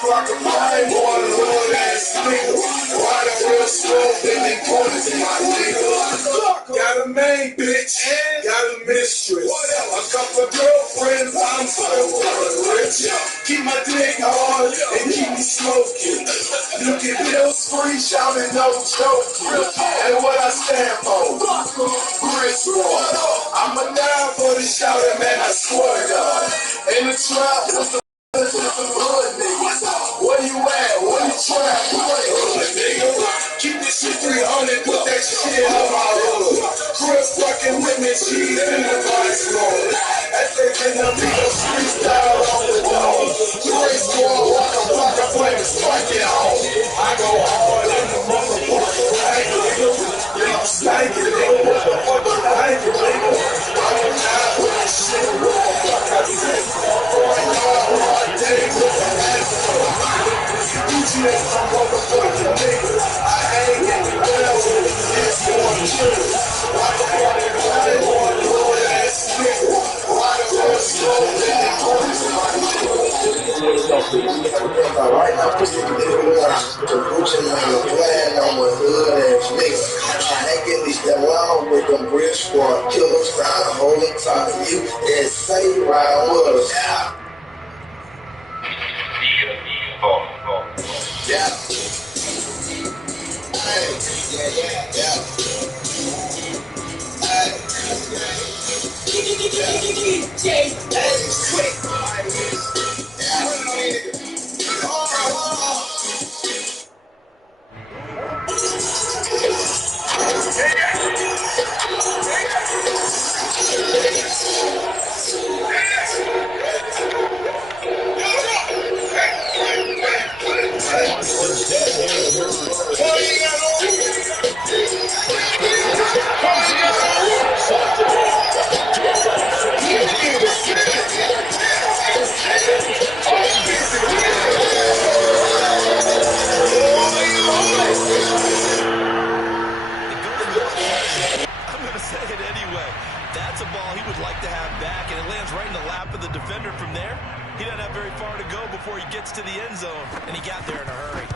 Like a flying boy, Lord ass nigga. Riding real slow, bending corners in my nigga. Got a main bitch, got a mistress. A couple of girlfriends, I'm so rich. Keep my dick hard and keep me smoking. You get bills free, shouting no joking. And what I stand for, Chris Roy. I'm a down for the shouting, man, I swear to God. In the trap, with the hood niggas. Where you at? Where you trap? Hood nigga. Keep this shit 300, put that shit on my hood. Chris fucking with me, cheese in the vice lord. As they in the legal freestyle on the dome. Chris Roy, walk a block, I play the strike it on. I go hard in the motherfucker. I'm stankin', nigga. What the fuck you thinking, nigga? I don't die with this shit. What the fuck I said? Gucci is some motherfucking nigga. I ain't getting down with it. It's going chill. Like a fucking flying boy, Lord ass nigga. Riding real slow, bending corners in my nigga. Right now, this nigga the Gucci man, flying on my hood ass nigga. Hanging these Atlanta with them rich squad killers trying to hold it tight. You that say right with us. Yeah. Hey, yeah. That's a ball he would like to have back, and it lands right in the lap of the defender from there. He doesn't have very far to go before he gets to the end zone, and he got there in a hurry.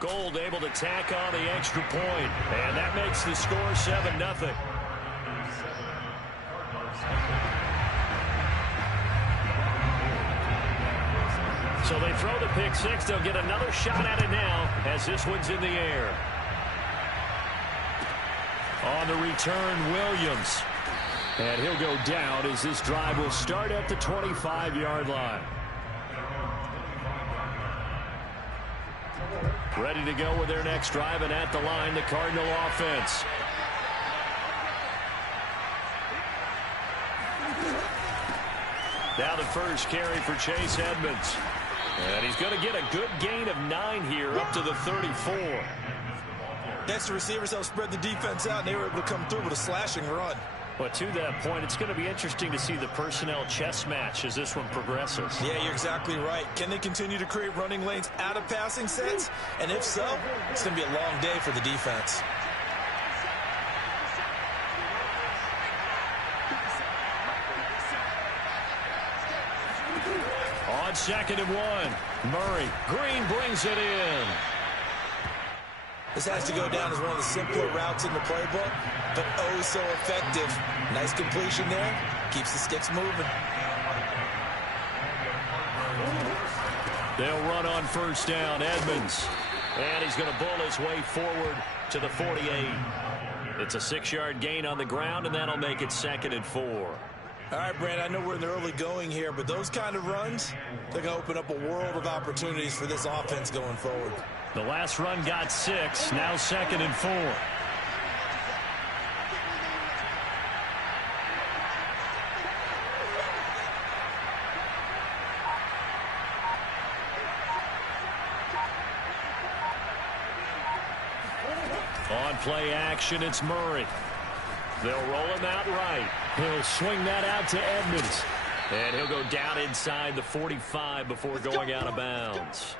Gold able to tack on the extra point, and that makes the score 7-0. So they throw the pick six. They'll get another shot at it now as this one's in the air. On the return, Williams. And he'll go down as this drive will start at the 25-yard line. Ready to go with their next drive, and at the line, the Cardinal offense. Now the first carry for Chase Edmonds. And he's going to get a good gain of 9 here, up to the 34. Next, the receivers help spread the defense out, and they were able to come through with a slashing run. But to that point, it's going to be interesting to see the personnel chess match as this one progresses. Yeah, you're exactly right. Can they continue to create running lanes out of passing sets? And if so, it's going to be a long day for the defense. On 2nd and 1, Murray. Green brings it in. This has to go down as one of the simpler routes in the playbook, but oh so effective. Nice completion there. Keeps the sticks moving. They'll run on first down. Edmonds. And he's going to bull his way forward to the 48. It's a 6-yard gain on the ground, and that'll make it 2nd and 4. All right, Brad, I know we're in the early going here, but those kind of runs, they're going to open up a world of opportunities for this offense going forward. The last run got 6, now 2nd and 4. On play action, it's Murray. They'll roll him out right. He'll swing that out to Edmonds. And he'll go down inside the 45 before going out of bounds.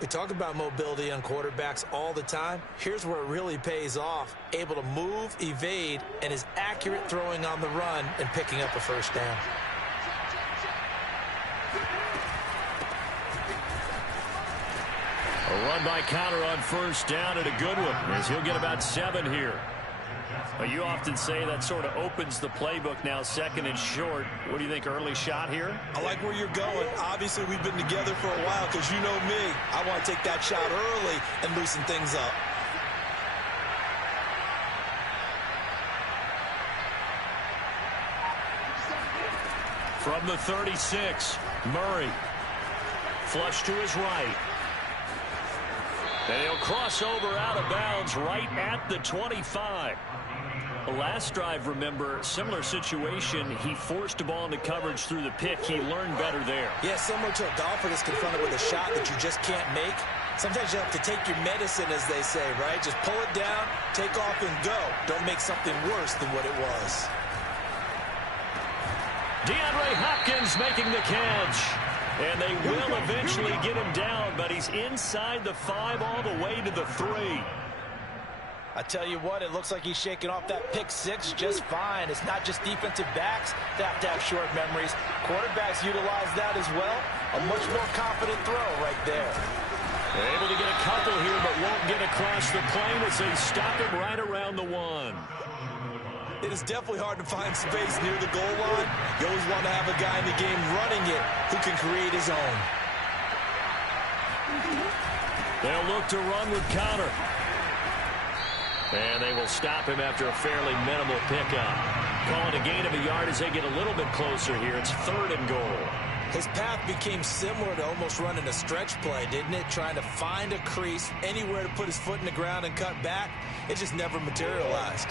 We talk about mobility on quarterbacks all the time. Here's where it really pays off. Able to move, evade, and is accurate throwing on the run and picking up a first down. A run by Connor on first down, and a good one, as he'll get about 7 here. But you often say that sort of opens the playbook now, 2nd and short. What do you think, early shot here? I like where you're going. Obviously, we've been together for a while because you know me. I want to take that shot early and loosen things up. From the 36, Murray. Flush to his right. And he'll cross over out of bounds right at the 25. The last drive, remember, similar situation. He forced the ball into coverage through the pick. He learned better there. Yeah, similar to a golfer that's confronted with a shot that you just can't make. Sometimes you have to take your medicine, as they say, right? Just pull it down, take off, and go. Don't make something worse than what it was. DeAndre Hopkins making the catch. And they will eventually get him down, but he's inside the 5 all the way to the 3. I tell you what, it looks like he's shaking off that pick 6 just fine. It's not just defensive backs that have to have short memories. Quarterbacks utilize that as well. A much more confident throw right there. They're able to get a couple here, but won't get across the plane as they stop him right around the 1. It is definitely hard to find space near the goal line. You always want to have a guy in the game running it who can create his own. They'll look to run with Connor. And they will stop him after a fairly minimal pickup. Calling a gain of a yard as they get a little bit closer here. It's 3rd and goal. His path became similar to almost running a stretch play, didn't it? Trying to find a crease, anywhere to put his foot in the ground and cut back. It just never materialized.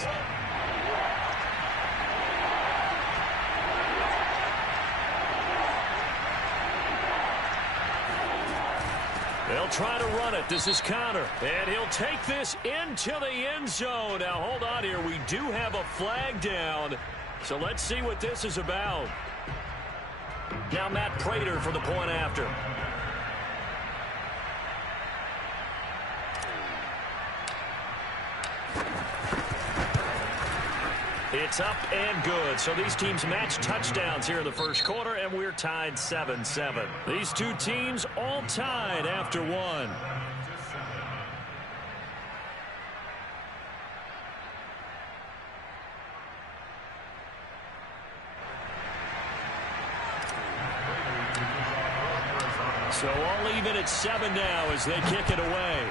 They'll try to run it. This is Connor. And he'll take this into the end zone. Now, hold on here. We do have a flag down. So let's see what this is about. Now Matt Prater for the point after. It's up and good. So these teams match touchdowns here in the first quarter, and we're tied 7-7. These two teams all tied after 1. So all even at 7 now as they kick it away.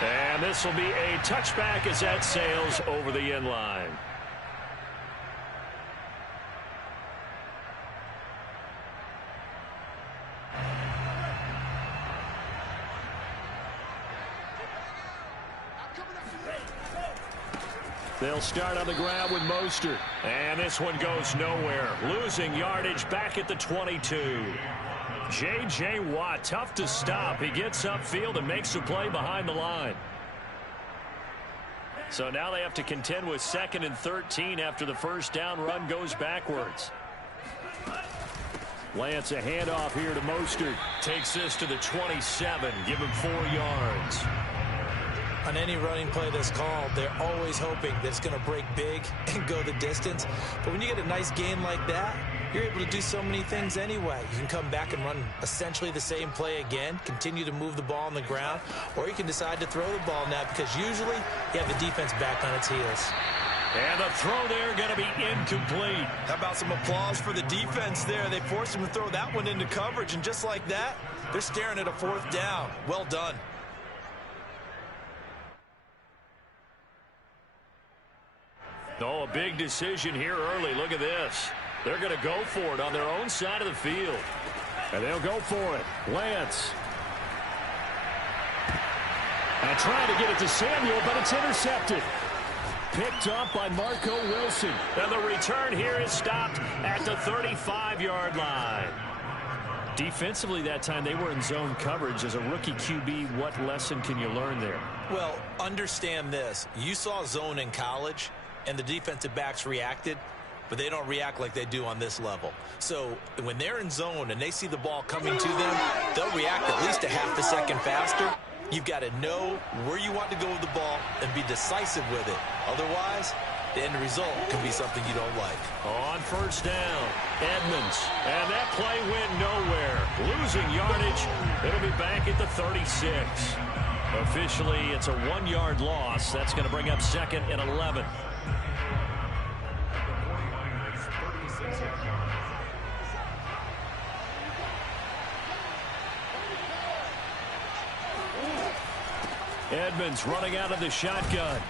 And this will be a touchback as that sails over the end line. They'll start on the ground with Mostert. And this one goes nowhere. Losing yardage back at the 22. J.J. Watt, tough to stop. He gets upfield and makes the play behind the line. So now they have to contend with 2nd and 13 after the first down run goes backwards. Lance, a handoff here to Mostert. Takes this to the 27. Give him 4 yards. On any running play that's called, they're always hoping that it's going to break big and go the distance. But when you get a nice gain like that, you're able to do so many things anyway. You can come back and run essentially the same play again, continue to move the ball on the ground, or you can decide to throw the ball now because usually you have the defense back on its heels. And the throw there going to be incomplete. How about some applause for the defense there? They forced him to throw that one into coverage, and just like that, they're staring at a 4th down. Well done. Oh, a big decision here early. Look at this. They're going to go for it on their own side of the field. And they'll go for it. Lance. And trying to get it to Samuel, but it's intercepted. Picked up by Marco Wilson. And the return here is stopped at the 35-yard line. Defensively that time, they were in zone coverage. As a rookie QB, what lesson can you learn there? Well, understand this. You saw zone in college, and the defensive backs reacted, but they don't react like they do on this level. So when they're in zone and they see the ball coming to them, they'll react at least a half a second faster. You've got to know where you want to go with the ball and be decisive with it. Otherwise, the end result can be something you don't like. On first down, Edmonds. And that play went nowhere. Losing yardage. It'll be back at the 36. Officially, it's a 1-yard loss. That's going to bring up 2nd and 11. Edmonds running out of the shotgun.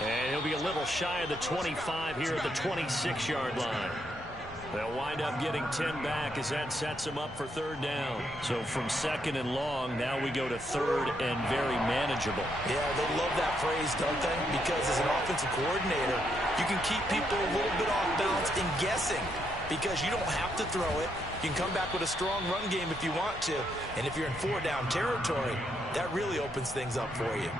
And he'll be a little shy of the 25 here at the 26-yard line. They'll wind up getting 10 back as that sets them up for 3rd down. So from 2nd and long, now we go to 3rd and very manageable. Yeah, they love that phrase, don't they? Because as an offensive coordinator, you can keep people a little bit off balance and guessing. Because you don't have to throw it. You can come back with a strong run game if you want to. And if you're in 4-down territory, that really opens things up for you.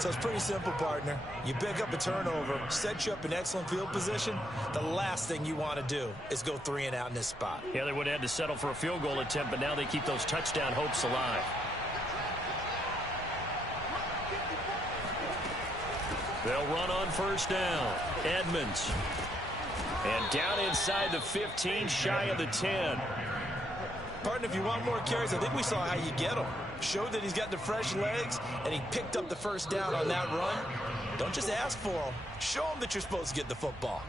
So it's pretty simple, partner. You pick up a turnover, set you up in excellent field position. The last thing you want to do is go 3 and out in this spot. Yeah, they would have had to settle for a field goal attempt, but now they keep those touchdown hopes alive. They'll run on first down. Edmonds. And down inside the 15, shy of the 10. Partner, if you want more carries, I think we saw how you get them. Showed that he's got the fresh legs, and he picked up the first down on that run. Don't just ask for him. Show him that you're supposed to get the football.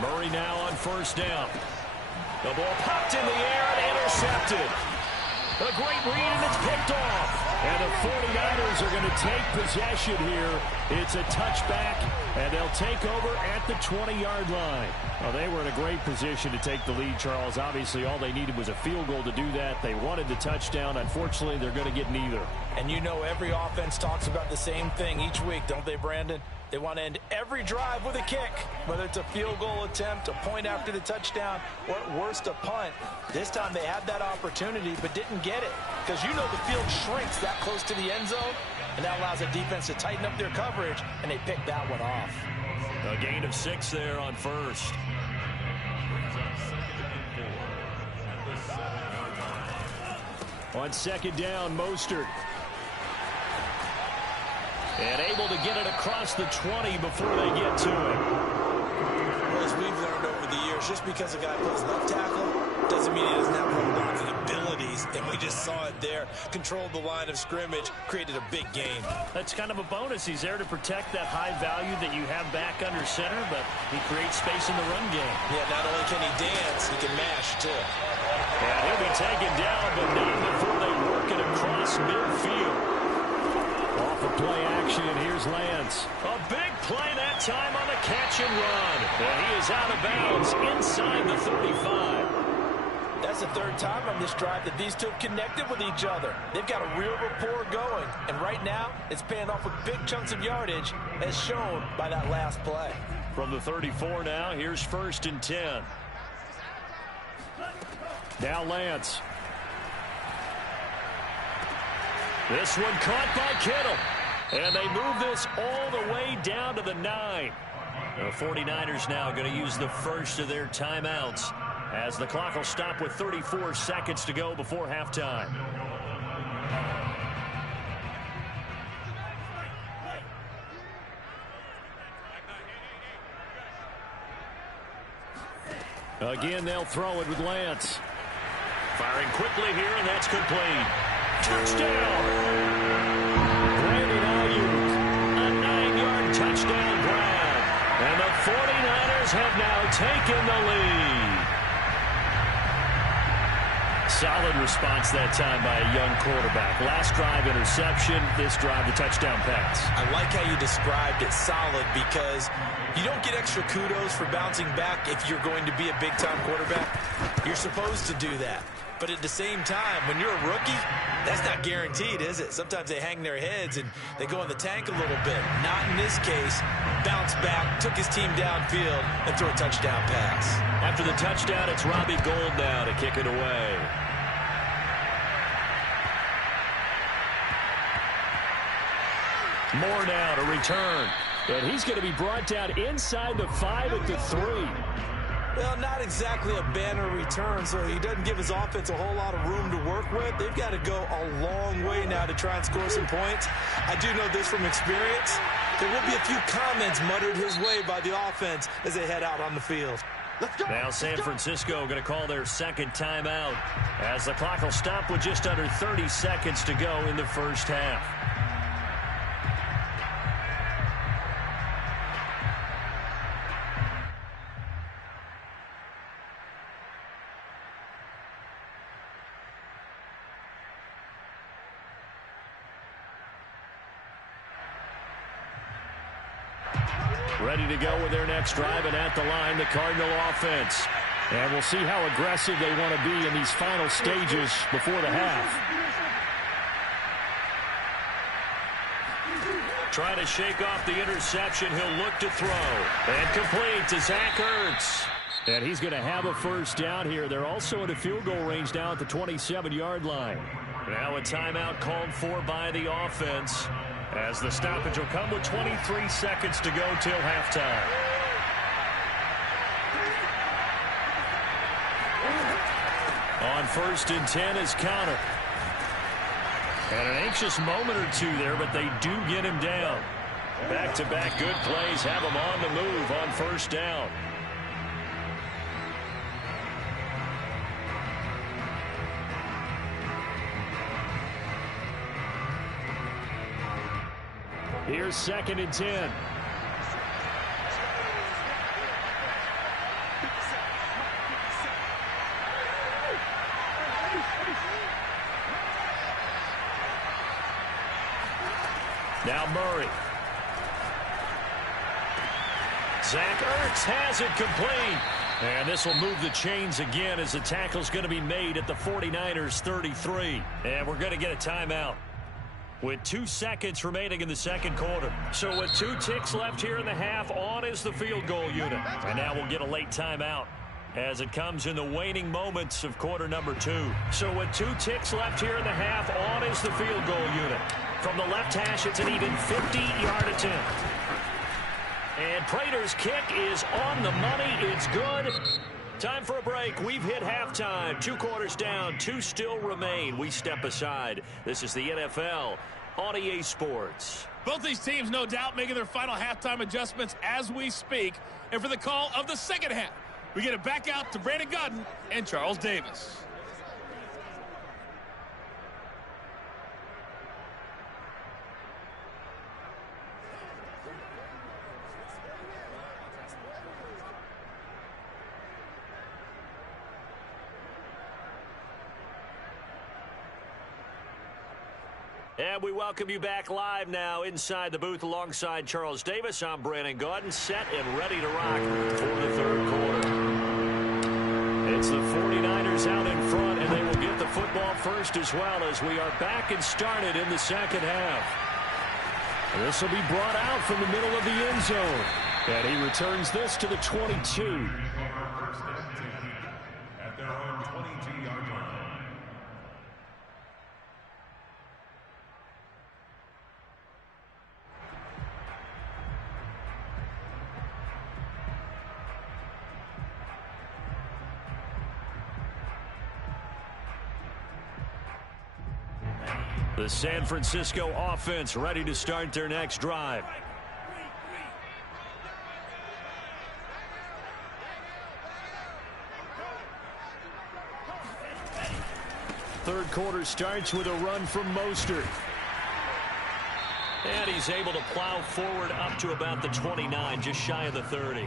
Murray now on first down. The ball popped in the air and intercepted. A great read, and it's picked off. And the 49ers are going to take possession here. It's a touchback, and they'll take over at the 20-yard line. Well, they were in a great position to take the lead, Charles. Obviously, all they needed was a field goal to do that. They wanted the touchdown. Unfortunately, they're going to get neither. And you know every offense talks about the same thing each week, don't they, Brandon? They want to end every drive with a kick, whether it's a field goal attempt, a point after the touchdown, or at worst, a punt. This time they had that opportunity but didn't get it because you know the field shrinks that close to the end zone, and that allows the defense to tighten up their coverage, and they pick that one off. A gain of 6 there on first. On second down, Mostert. And able to get it across the 20 before they get to it. Well, as we've learned over the years, just because a guy plays left tackle doesn't mean he doesn't have run blocking abilities. And we just saw it there. Controlled the line of scrimmage, created a big gain. That's kind of a bonus. He's there to protect that high value that you have back under center, but he creates space in the run game. Yeah, not only can he dance, he can mash, too. And he'll be taken down, but not before they work it across midfield. Off of play action, here's Lance. A big play that time on the catch and run. And he is out of bounds inside the 35. That's the 3rd time on this drive that these two have connected with each other. They've got a real rapport going. And right now, it's paying off with big chunks of yardage, as shown by that last play. From the 34 now, here's 1st and 10. Now Lance. This one caught by Kittle. And they move this all the way down to the 9. The 49ers now going to use the first of their timeouts as the clock will stop with 34 seconds to go before halftime. Again, they'll throw it with Lance. Firing quickly here, and that's complete. Touchdown! Brandon Ayuk, a 9-yard touchdown grab. And the 49ers have now taken the lead. Solid response that time by a young quarterback. Last drive, interception. This drive, the touchdown pass. I like how you described it, solid, because you don't get extra kudos for bouncing back if you're going to be a big-time quarterback. You're supposed to do that. But at the same time, when you're a rookie, that's not guaranteed, is it? Sometimes they hang their heads and they go in the tank a little bit. Not in this case. Bounce back, took his team downfield, and threw a touchdown pass. After the touchdown, it's Robbie Gould now to kick it away. More now to return. And he's going to be brought down inside the 5 at the 3. Well, not exactly a banner return, so he doesn't give his offense a whole lot of room to work with. They've got to go a long way now to try and score some points. I do know this from experience. There will be a few comments muttered his way by the offense as they head out on the field. Now San Francisco going to call their second timeout as the clock will stop with just under 30 seconds to go in the first half. Ready to go with their next drive, and at the line, the Cardinal offense. And we'll see how aggressive they want to be in these final stages before the half. Trying to shake off the interception. He'll look to throw. And complete to Zach Ertz. And he's going to have a first down here. They're also in a field goal range now at the 27-yard line. Now a timeout called for by the offense, as the stoppage will come with 23 seconds to go till halftime. On 1st and 10 is counter. And an anxious moment or two there, but they do get him down. Back-to-back good plays have him on the move on 1st down. Here's 2nd and 10. Now Murray. Zach Ertz has it complete. And this will move the chains again as the tackle's going to be made at the 49ers 33. And we're going to get a timeout with 2 seconds remaining in the second quarter. So with 2 ticks left here in the half, on is the field goal unit. And now we'll get a late timeout as it comes in the waning moments of quarter number 2. So with 2 ticks left here in the half, on is the field goal unit. From the left hash, it's an even 50-yard attempt. And Prater's kick is on the money. It's good. Time for a break. We've hit halftime. 2 quarters down. 2 still remain. We step aside. This is the NFL on EA Sports. Both these teams, no doubt, making their final halftime adjustments as we speak. And for the call of the second half, we get it back out to Brandon Gaudin and Charles Davis. And we welcome you back live now inside the booth alongside Charles Davis. I'm Brandon Gaudin, set and ready to rock for the third quarter. It's the 49ers out in front, and they will get the football first as well as we are back and started in the second half. This will be brought out from the middle of the end zone. And he returns this to the 22. At their own 22-yard line. The San Francisco offense ready to start their next drive. Third quarter starts with a run from Mostert. And he's able to plow forward up to about the 29, just shy of the 30.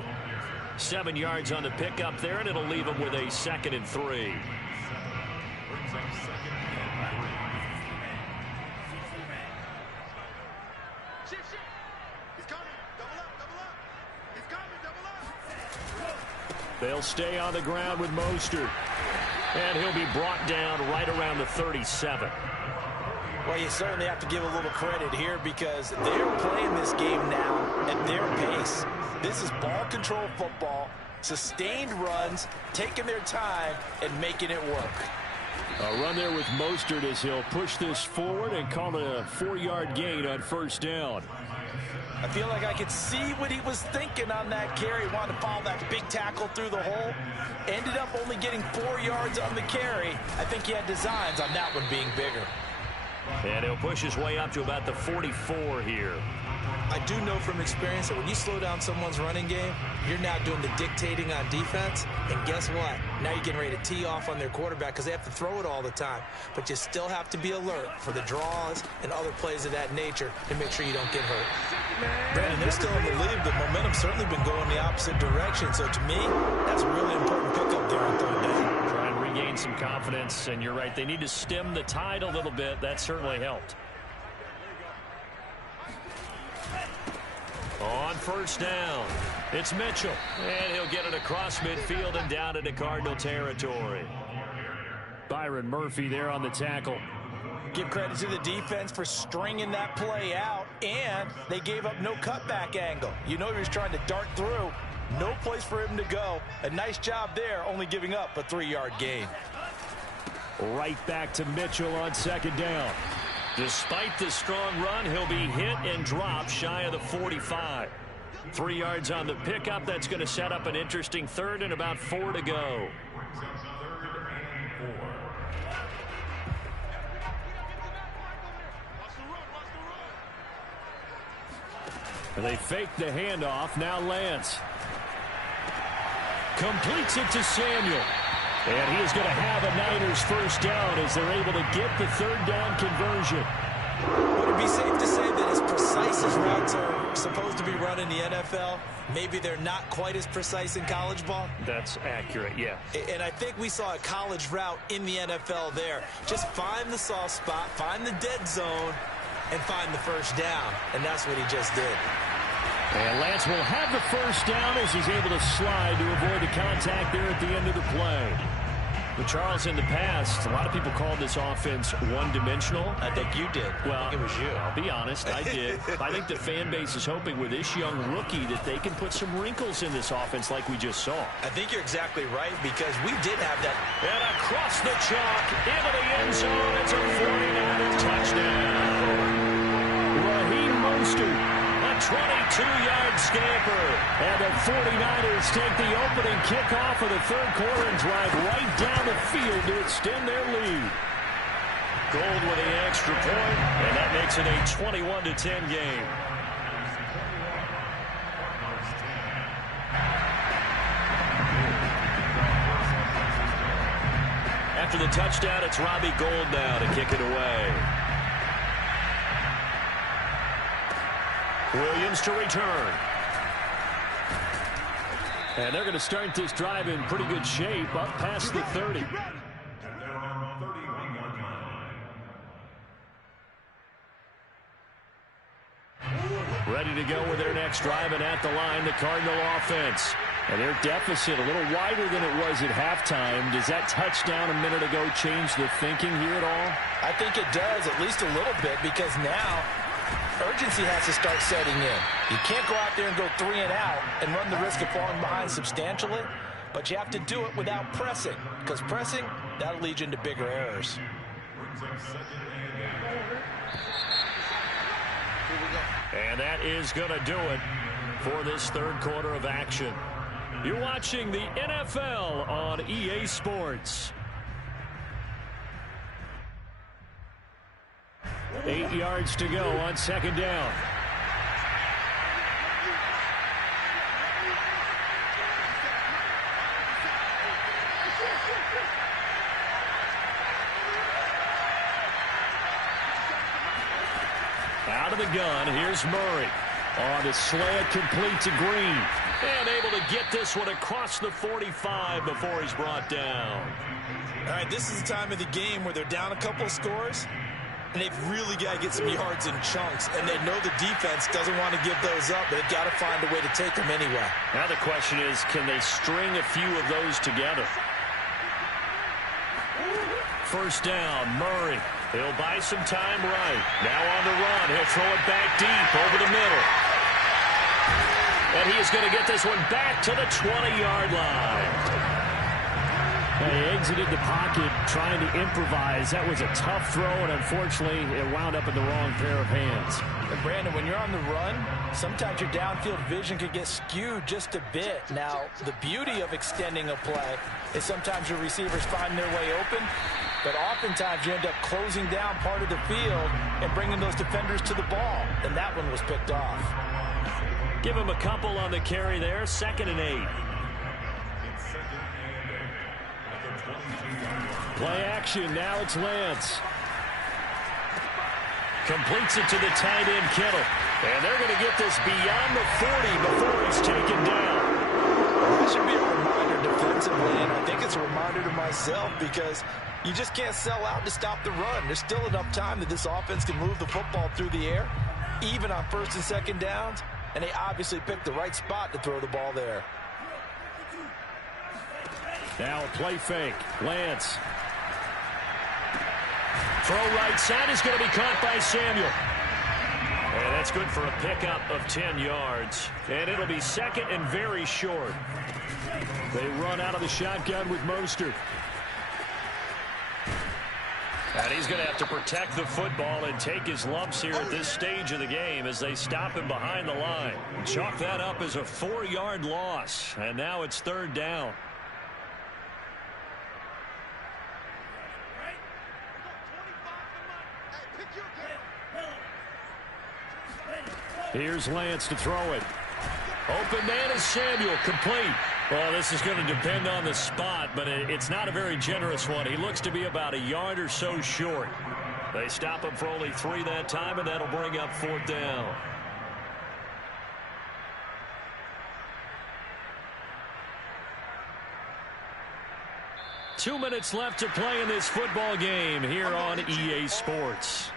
7 yards on the pickup there, and it'll leave him with a 2nd and 3. They'll stay on the ground with Mostert. And he'll be brought down right around the 37. Well, you certainly have to give a little credit here because they're playing this game now at their pace. This is ball control football, sustained runs, taking their time, and making it work. A run there with Mostert as he'll push this forward and call it a 4-yard gain on first down. I feel like I could see what he was thinking on that carry. Wanted to follow that big tackle through the hole. Ended up only getting 4 yards on the carry. I think he had designs on that one being bigger. And he'll push his way up to about the 44 here. I do know from experience that when you slow down someone's running game, you're now doing the dictating on defense. And guess what? Now you're getting ready to tee off on their quarterback because they have to throw it all the time. But you still have to be alert for the draws and other plays of that nature to make sure you don't get hurt. Brandon, they're still in the lead, but momentum's certainly been going the opposite direction. So to me, that's a really important pickup there on third down. Try and regain some confidence, and you're right. They need to stem the tide a little bit. That certainly helped. On first down, it's Mitchell, and he'll get it across midfield and down into Cardinal territory. Byron Murphy there on the tackle. Give credit to the defense for stringing that play out, and they gave up no cutback angle. You know he was trying to dart through. No place for him to go. A nice job there, only giving up a 3-yard gain. Right back to Mitchell on second down. Despite the strong run, he'll be hit and dropped shy of the 45. 3 yards on the pickup. That's going to set up an interesting third and about 4 to go. And they fake the handoff. Now Lance completes it to Samuel. And he is going to have a Niners first down as they're able to get the third down conversion. Would it be safe to say that as precise as routes are supposed to be run in the NFL, maybe they're not quite as precise in college ball? That's accurate, yeah. And I think we saw a college route in the NFL there. Just find the soft spot, find the dead zone, and find the first down. And that's what he just did. And Lance will have the first down as he's able to slide to avoid the contact there at the end of the play. But Charles, in the past, a lot of people called this offense one-dimensional. I think you did. Well, I think it was you. I'll be honest, I did. I think the fan base is hoping with this young rookie that they can put some wrinkles in this offense like we just saw. I think you're exactly right because we did have that. And across the chalk, into the end zone, it's a 49er touchdown. Raheem Mostert. 22-yard scamper. And the 49ers take the opening kickoff of the third quarter and drive right down the field to extend their lead. Gold with the extra point, and that makes it a 21-10 game. After the touchdown, it's Robbie Gould now to kick it away. Williams to return. And they're going to start this drive in pretty good shape, up past the 30. Ready to go with their next drive, and at the line, the Cardinal offense. And their deficit a little wider than it was at halftime. Does that touchdown a minute ago change the thinking here at all? I think it does, at least a little bit, because now urgency has to start setting in. You can't go out there and go 3 and out and run the risk of falling behind substantially, but you have to do it without pressing, because pressing, that'll lead you into bigger errors. And that is going to do it for this third quarter of action. You're watching the NFL on EA Sports. 8 yards to go on second down. Out of the gun, here's Murray. On the slant, complete to Green. And able to get this one across the 45 before he's brought down. All right, this is the time of the game where they're down a couple of scores, and they've really got to get some yards in chunks, and they know the defense doesn't want to give those up, but they've got to find a way to take them anyway. Now the question is, can they string a few of those together? First down, Murray. He'll buy some time right. Now on the run. He'll throw it back deep over the middle. And he is going to get this one back to the 20-yard line. They exited the pocket trying to improvise. That was a tough throw, and unfortunately, it wound up in the wrong pair of hands. And Brandon, when you're on the run, sometimes your downfield vision could get skewed just a bit. Now, the beauty of extending a play is sometimes your receivers find their way open, but oftentimes you end up closing down part of the field and bringing those defenders to the ball, and that one was picked off. Give him a couple on the carry there, 2nd and 8. Play action, now it's Lance. Completes it to the tight end, Kittle. And they're going to get this beyond the 40 before he's taken down. That should be a reminder defensively, and I think it's a reminder to myself because you just can't sell out to stop the run. There's still enough time that this offense can move the football through the air, even on 1st and 2nd downs, and they obviously picked the right spot to throw the ball there. Now a play fake. Lance. Throw right side is going to be caught by Samuel. And that's good for a pickup of 10 yards. And it'll be 2nd and very short. They run out of the shotgun with Mostert. And he's going to have to protect the football and take his lumps here at this stage of the game as they stop him behind the line. Chalk that up as a 4-yard loss. And now it's 3rd down. Here's Lance to throw it. Open man is Samuel, complete. Well, this is going to depend on the spot, but it's not a very generous one. He looks to be about a yard or so short. They stop him for only 3 that time, and that'll bring up 4th down. Two minutes left to play in this football game here on EA Sports.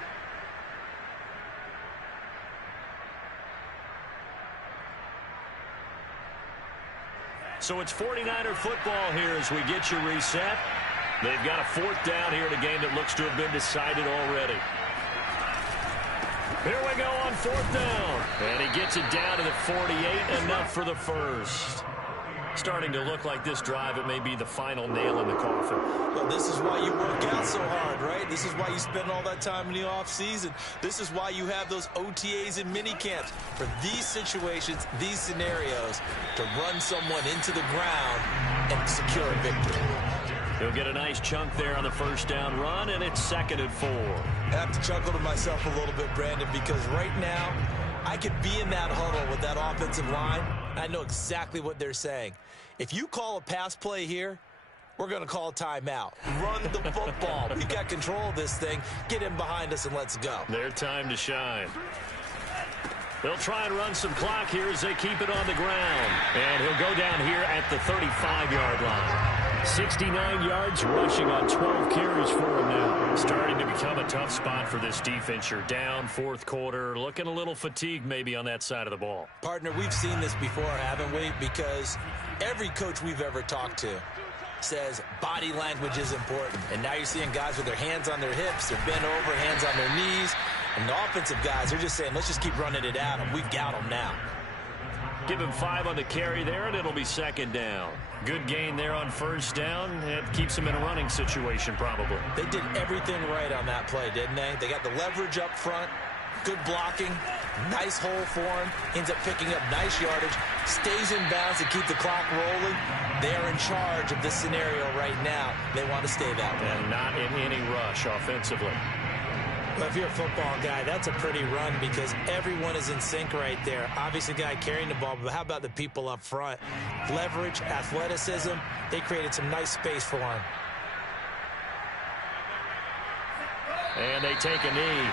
So it's 49er football here as we get you reset. They've got a 4th down here in a game that looks to have been decided already. Here we go on 4th down. And he gets it down to the 48, enough for the first. Starting to look like this drive, it may be the final nail in the coffin. Well, this is why you work out so hard, right? This is why you spend all that time in the offseason. This is why you have those OTAs and mini camps for these situations, these scenarios, to run someone into the ground and secure a victory. He'll get a nice chunk there on the 1st down run, and it's 2nd and 4. I have to chuckle to myself a little bit, Brandon, because right now I could be in that huddle with that offensive line. I know exactly what they're saying. If you call a pass play here, we're going to call a timeout. Run the football. We've got control of this thing. Get in behind us and let's go. Their time to shine. They'll try and run some clock here as they keep it on the ground. And he'll go down here at the 35-yard line. 69 yards rushing on 12 carries for him now. Starting to become a tough spot for this defense. You're down 4th quarter. Looking a little fatigued maybe on that side of the ball. Partner, we've seen this before, haven't we? Because every coach we've ever talked to says body language is important. And now you're seeing guys with their hands on their hips, they're bent over, hands on their knees. And the offensive guys are just saying, let's just keep running it at them. We've got them now. Give him 5 on the carry there, and it'll be 2nd down. Good gain there on 1st down. It keeps him in a running situation probably. They did everything right on that play, didn't they? They got the leverage up front, good blocking, nice hole for him, ends up picking up nice yardage, stays in bounds to keep the clock rolling. They are in charge of this scenario right now. They want to stay that way. And not in any rush offensively. Well, if you're a football guy, that's a pretty run because everyone is in sync right there. Obviously, the guy carrying the ball, but how about the people up front? Leverage, athleticism, they created some nice space for him. And they take a knee.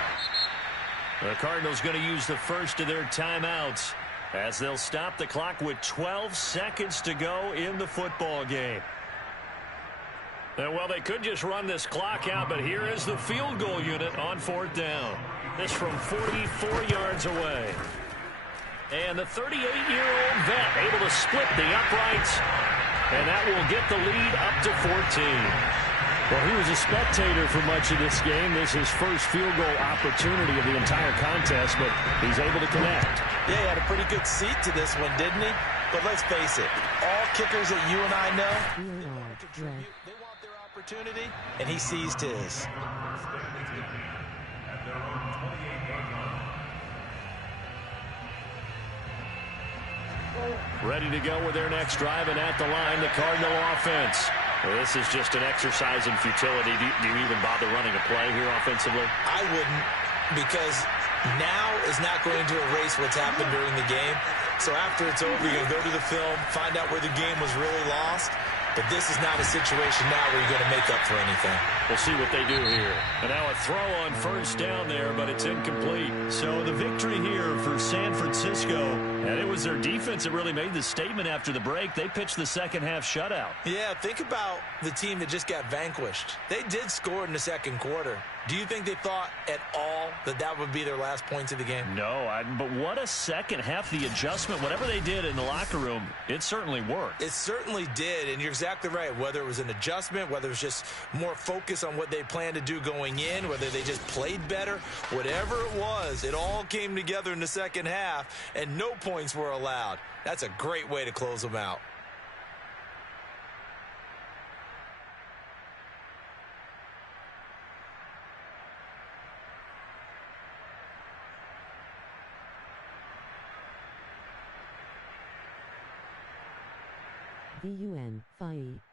The Cardinals going to use the first of their timeouts as they'll stop the clock with 12 seconds to go in the football game. Well, they could just run this clock out, but here is the field goal unit on 4th down. This from 44 yards away. And the 38-year-old vet able to split the uprights, and that will get the lead up to 14. Well, he was a spectator for much of this game. This is his first field goal opportunity of the entire contest, but he's able to connect. Yeah, he had a pretty good seat to this one, didn't he? But let's face it, all Kickers that you and I know, they want their opportunity, and he seized his. Ready to go with their next drive, and at the line, the Cardinal offense. Well, this is just an exercise in futility. Do you even bother running a play here offensively? I wouldn't, because now is not going to erase what's happened during the game. So after it's over, you're going to go to the film, find out where the game was really lost. But this is not a situation now where you're going to make up for anything. We'll see what they do here. And now a throw on first down there, but it's incomplete. So the victory here for San Francisco, and it was their defense that really made the statement after the break. They pitched the second half shutout. Yeah, think about the team that just got vanquished. They did score in the second quarter. Do you think they thought at all that that would be their last points of the game? No, but what a second half. The adjustment, whatever they did in the locker room, it certainly worked. It certainly did, and you're exactly right. Whether it was an adjustment, whether it was just more focus on what they planned to do going in, whether they just played better, whatever it was, it all came together in the second half, and no points were allowed. That's a great way to close them out. VUN, FIE.